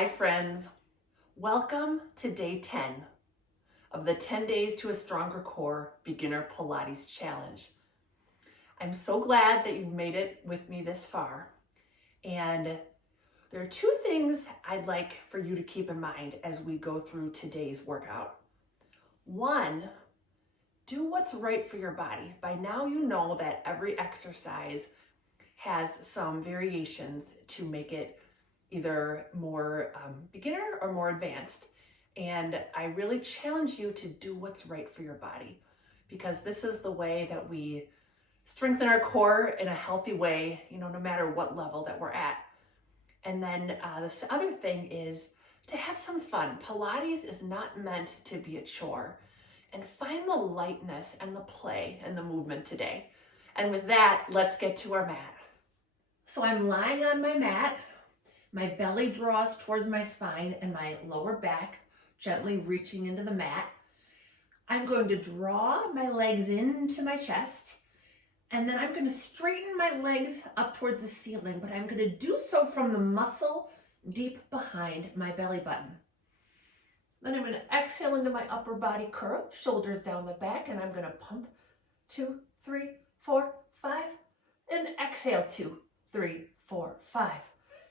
Hi friends, welcome to day 10 of the 10 Days to a Stronger Core Beginner Pilates Challenge. I'm so glad that you've made it with me this far. And there are two things I'd like for you to keep in mind as we go through today's workout. One, do what's right for your body. By now you know that every exercise has some variations to make it either more beginner or more advanced. And I really challenge you to do what's right for your body, because this is the way that we strengthen our core in a healthy way, no matter what level that we're at. And then this other thing is to have some fun. Pilates is not meant to be a chore. And find the lightness and the play and the movement today. And with that, let's get to our mat. So I'm lying on my mat. My belly draws towards my spine and my lower back, gently reaching into the mat. I'm going to draw my legs into my chest, and then I'm going to straighten my legs up towards the ceiling, but I'm going to do so from the muscle deep behind my belly button. Then I'm going to exhale into my upper body curl, shoulders down the back, and I'm going to pump 2, 3, 4, 5, and exhale 2, 3, 4, 5.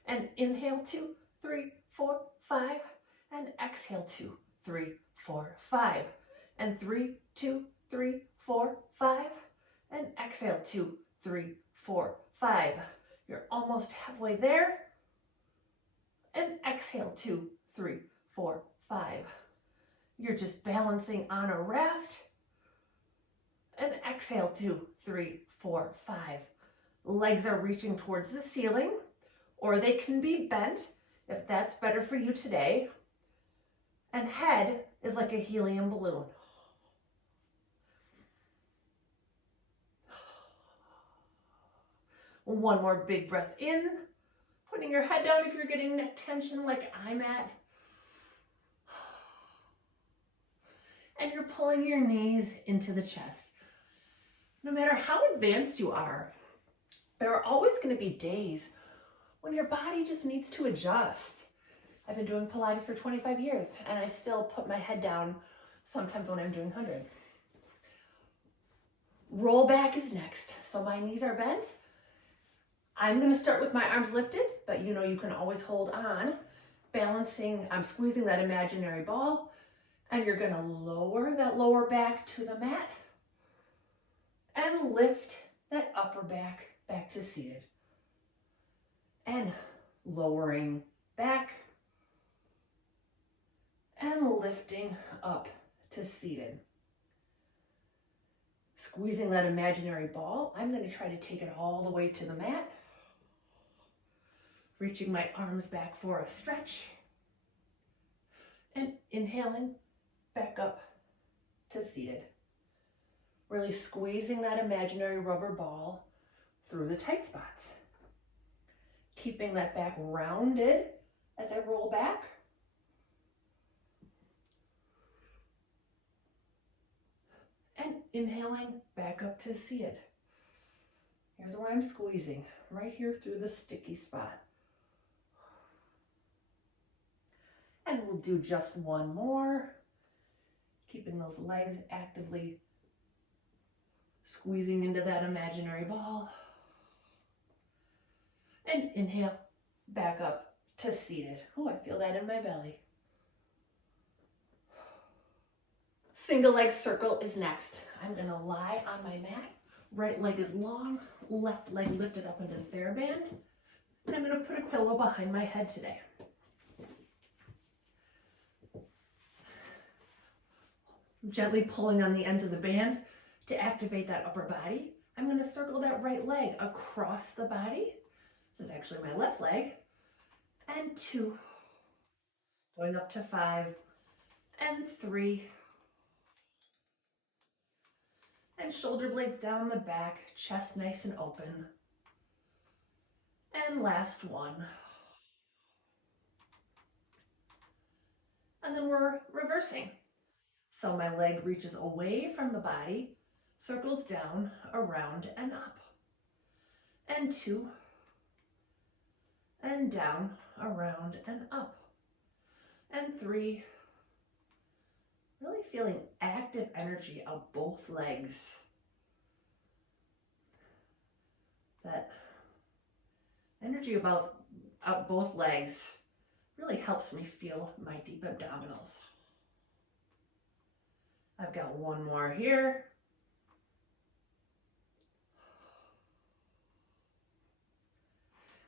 And inhale 2, 3, 4, 5, and exhale 2, 3, 4, 5, and 3, 2, 3, 4, 5, and exhale 2, 3, 4, 5. You're almost halfway there, and exhale 2, 3, 4, 5. You're just balancing on a raft, and exhale 2, 3, 4, 5. Legs are reaching towards the ceiling, or they can be bent if that's better for you today. And head is like a helium balloon. One more big breath in, putting your head down if you're getting neck tension like I'm at. And you're pulling your knees into the chest. No matter how advanced you are, there are always going to be days when your body just needs to adjust. I've been doing Pilates for 25 years and I still put my head down sometimes when I'm doing 100. Roll back is next. So my knees are bent. I'm going to start with my arms lifted, but you can always hold on. Balancing, I'm squeezing that imaginary ball, and you're going to lower that lower back to the mat and lift that upper back to seated. And lowering back and lifting up to seated. Squeezing that imaginary ball, I'm going to try to take it all the way to the mat. Reaching my arms back for a stretch. And inhaling back up to seated. Really squeezing that imaginary rubber ball through the tight spots. Keeping that back rounded as I roll back. And inhaling back up to seated. Here's where I'm squeezing, right here through the sticky spot. And we'll do just one more. Keeping those legs actively squeezing into that imaginary ball. And inhale back up to seated. Oh, I feel that in my belly. Single leg circle is next. I'm going to lie on my mat. Right leg is long, left leg lifted up into the TheraBand. And I'm going to put a pillow behind my head today. Gently pulling on the ends of the band to activate that upper body. I'm going to circle that right leg across the body. This is actually my left leg. And 2. Going up to 5. And 3. And shoulder blades down the back, chest nice and open. And last one. And then we're reversing. So my leg reaches away from the body, circles down, around, and up. And 2. And down, around, and up. and 3. Really feeling active energy of both legs. That energy about both legs really helps me feel my deep abdominals. I've got one more here.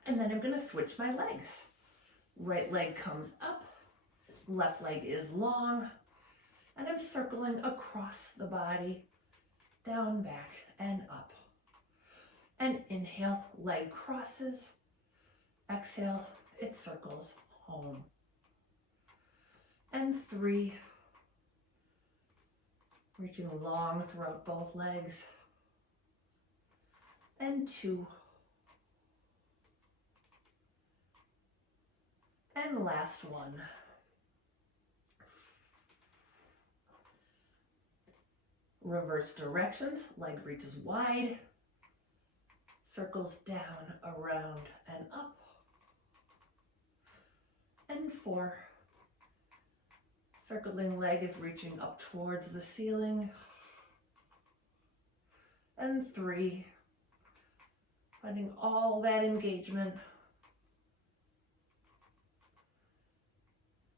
And then I'm going to switch my legs. Right leg comes up, left leg is long, and I'm circling across the body, down, back, and up. And inhale, leg crosses. Exhale, it circles home. And 3, reaching long throughout both legs. And 2. And last one. Reverse directions, leg reaches wide, circles down, around, and up. And 4. Circling leg is reaching up towards the ceiling. And 3. Finding all that engagement.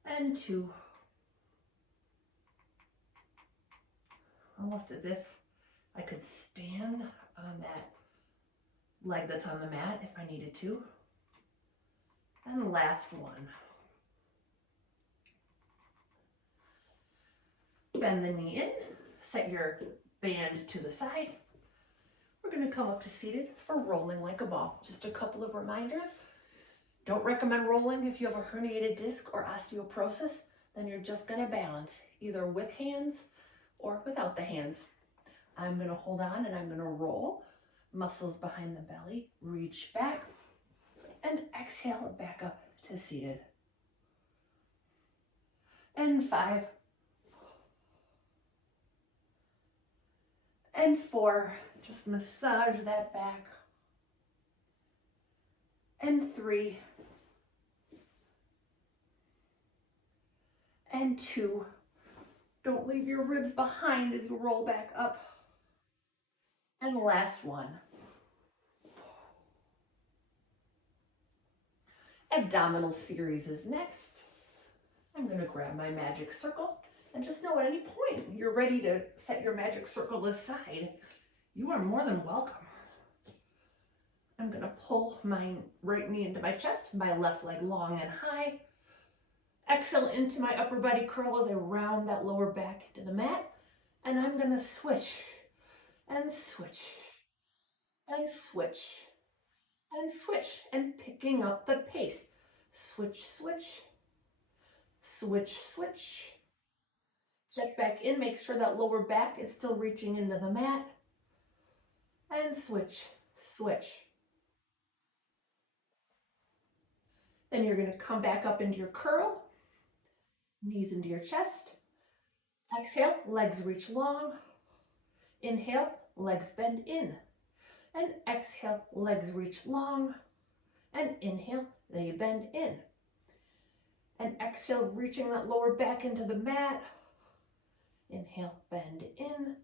And 2. Almost as if I could stand on that leg that's on the mat if I needed to. And last one. Bend the knee in, set your band to the side. We're going to come up to seated for rolling like a ball. Just a couple of reminders. Don't recommend rolling if you have a herniated disc or osteoporosis. Then you're just going to balance either with hands or without the hands. I'm going to hold on and I'm going to roll. Muscles behind the belly, reach back, and exhale back up to seated. And 5. And 4, just massage that back. And 3. And 2. Don't leave your ribs behind as you roll back up. And last one. Abdominal Series is next. I'm going to grab my magic circle, and just know at any point you're ready to set your magic circle aside, you are more than welcome. I'm going to pull my right knee into my chest, my left leg long and high. Exhale into my upper body curl as I round that lower back into the mat. And I'm going to switch and switch and switch and switch, and picking up the pace. Switch, switch, switch, switch. Check back in, make sure that lower back is still reaching into the mat. And switch, switch. Then you're going to come back up into your curl. Knees into your chest. Exhale, legs reach long. Inhale, legs bend in. And exhale, legs reach long. And inhale, they bend in. And exhale, reaching that lower back into the mat. Inhale, bend in.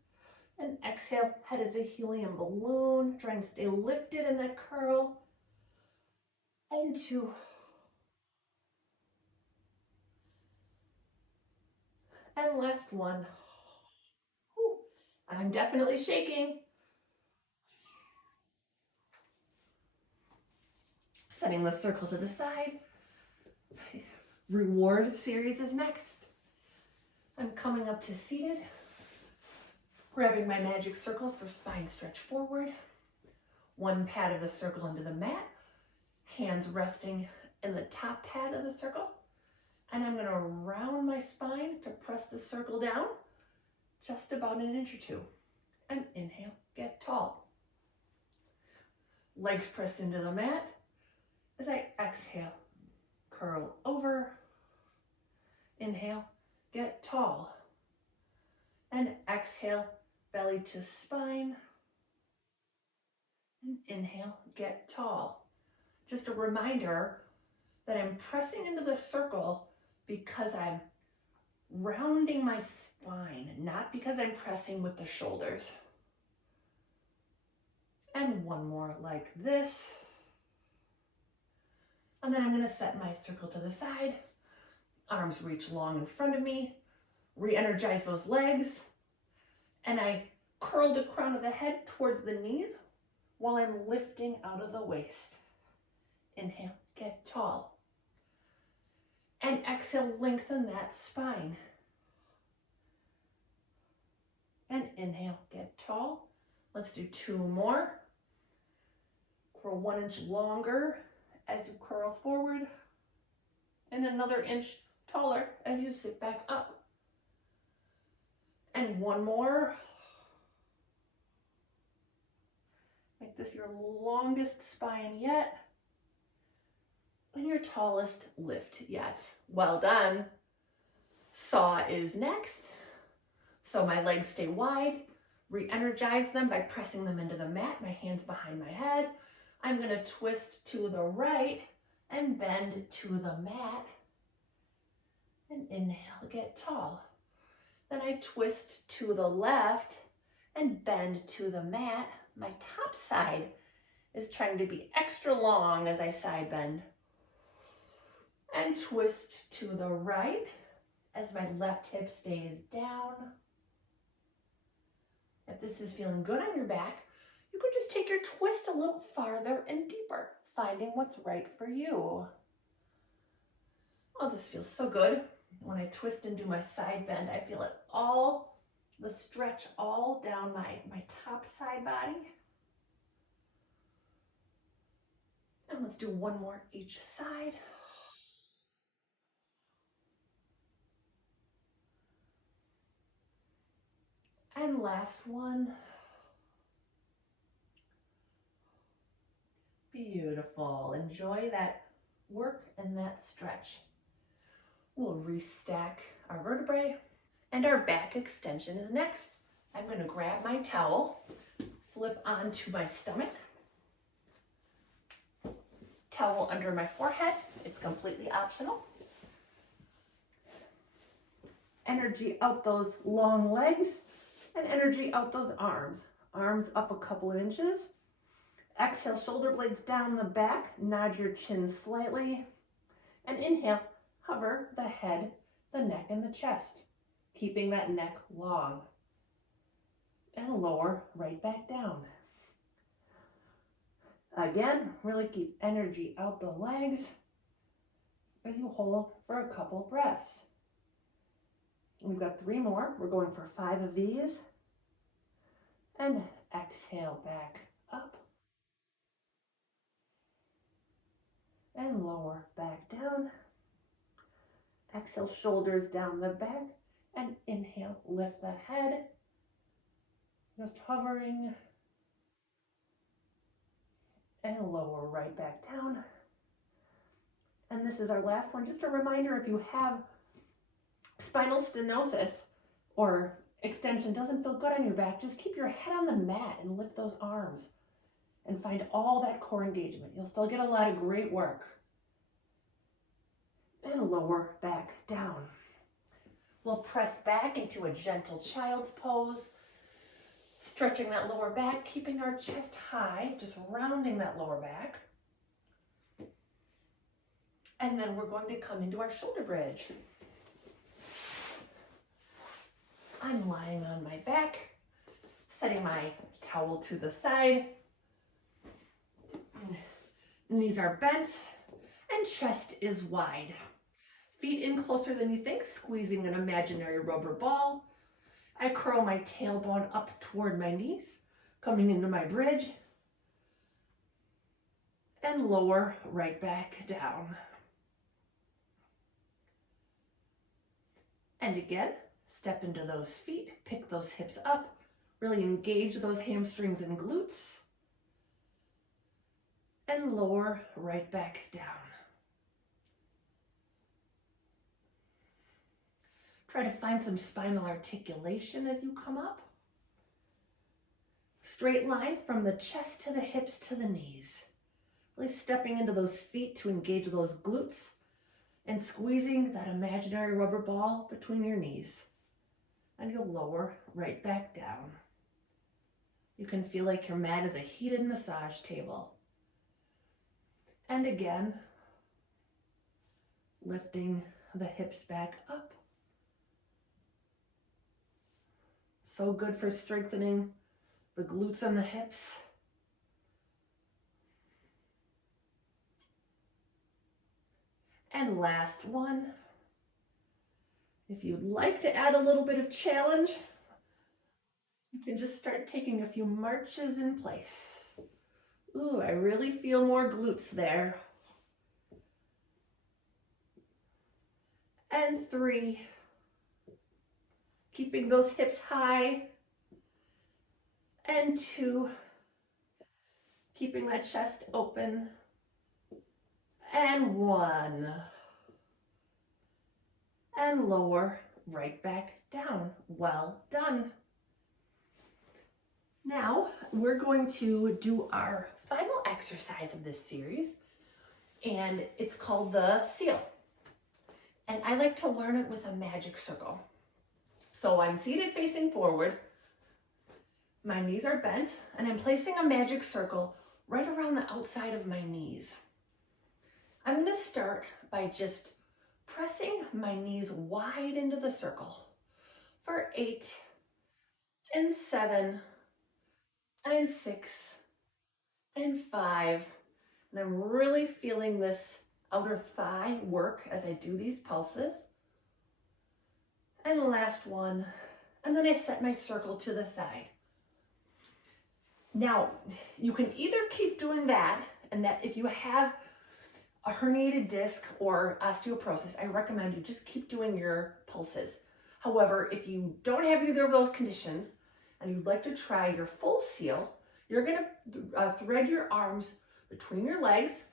And exhale, head as a helium balloon, trying to stay lifted in that curl. And 2. And last one. Whew, I'm definitely shaking. Setting the circle to the side. Reward Series is next. I'm coming up to seated, grabbing my magic circle for spine stretch forward. One pad of the circle into the mat, hands resting in the top pad of the circle. And I'm going to round my spine to press the circle down just about an inch or 2. And inhale, get tall. Legs press into the mat as I exhale, curl over. Inhale, get tall. And exhale, belly to spine. And inhale, get tall. Just a reminder that I'm pressing into the circle because I'm rounding my spine, not because I'm pressing with the shoulders. And one more like this. And then I'm going to set my circle to the side. Arms reach long in front of me. Re-energize those legs. And I curl the crown of the head towards the knees while I'm lifting out of the waist. Inhale, get tall. And exhale, lengthen that spine. And inhale, get tall. Let's do 2 more. Curl 1 inch longer as you curl forward. And another inch taller as you sit back up. And 1 more. Make this your longest spine yet. And your tallest lift yet. Well done. Saw is next. So my legs stay wide. Re-energize them by pressing them into the mat, my hands behind my head. I'm going to twist to the right and bend to the mat. And inhale, get tall. Then I twist to the left and bend to the mat. My top side is trying to be extra long as I side bend. And twist to the right as my left hip stays down. If this is feeling good on your back, you could just take your twist a little farther and deeper, finding what's right for you. Oh, this feels so good. When I twist and do my side bend, I feel it all, the stretch all down my top side body. And let's do 1 more each side. And last one. Beautiful. Enjoy that work and that stretch. We'll restack our vertebrae, and our back extension is next. I'm going to grab my towel, flip onto my stomach, towel under my forehead. It's completely optional. Energy out those long legs and energy out those arms. Arms up a couple of inches. Exhale, shoulder blades down the back. Nod your chin slightly. And inhale, hover the head, the neck, and the chest, keeping that neck long. And lower right back down. Again, really keep energy out the legs as you hold for a couple breaths. We've got 3 more. We're going for 5 of these. And exhale back up. And lower back down. Exhale, shoulders down the back. And inhale, lift the head. Just hovering. And lower right back down. And this is our last one. Just a reminder, if you have spinal stenosis or extension doesn't feel good on your back, just keep your head on the mat and lift those arms and find all that core engagement. You'll still get a lot of great work. And lower back down. We'll press back into a gentle child's pose, stretching that lower back, keeping our chest high, just rounding that lower back. And then we're going to come into our shoulder bridge. I'm lying on my back, setting my towel to the side. Knees are bent and chest is wide. Feet in closer than you think, squeezing an imaginary rubber ball. I curl my tailbone up toward my knees, coming into my bridge. And lower right back down. And again, step into those feet, pick those hips up, really engage those hamstrings and glutes. And lower right back down. Try to find some spinal articulation as you come up. Straight line from the chest to the hips to the knees. Really stepping into those feet to engage those glutes and squeezing that imaginary rubber ball between your knees. And you'll lower right back down. You can feel like your mat is a heated massage table. And again, lifting the hips back up. So good for strengthening the glutes and the hips. And last one. If you'd like to add a little bit of challenge, you can just start taking a few marches in place. Ooh, I really feel more glutes there. And 3. Keeping those hips high. And 2. Keeping that chest open. And 1. And lower right back down. Well done. Now we're going to do our final exercise of this series, and it's called the seal. And I like to learn it with a magic circle. So I'm seated facing forward, my knees are bent, and I'm placing a magic circle right around the outside of my knees. I'm going to start by just pressing my knees wide into the circle for 8 and 7 and 6 and 5. And I'm really feeling this outer thigh work as I do these pulses. And last one. And then I set my circle to the side. Now, you can either keep doing that, and that if you have a herniated disc or osteoporosis, I recommend you just keep doing your pulses. However, if you don't have either of those conditions and you'd like to try your full seal, you're going to thread your arms between your legs,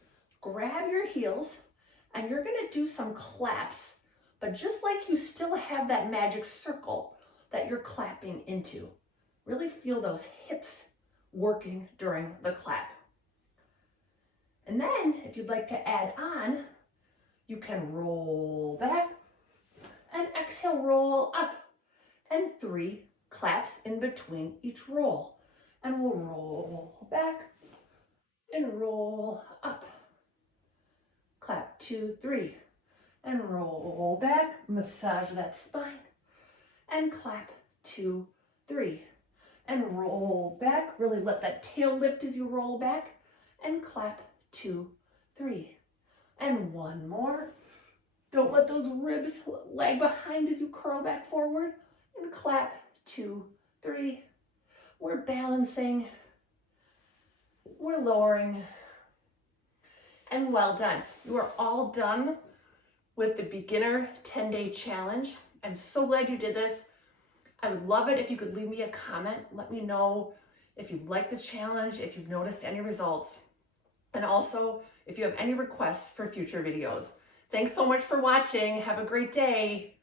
grab your heels, and you're going to do some claps, but just like you still have that magic circle that you're clapping into. Really feel those hips working during the clap. And then, if you'd like to add on, you can roll back and exhale, roll up, and 3 claps in between each roll. And we'll roll back and roll up. Clap 2, 3, and roll back, massage that spine, and clap 2, 3, and roll back. Really let that tail lift as you roll back, and clap 2, 3, and 1 more. Don't let those ribs lag behind as you curl back forward, and clap 2, 3. We're balancing, we're lowering, and well done. You are all done with the beginner 10-day challenge. I'm so glad you did this. I would love it if you could leave me a comment. Let me know if you've liked the challenge, if you've noticed any results, and also if you have any requests for future videos. Thanks so much for watching. Have a great day.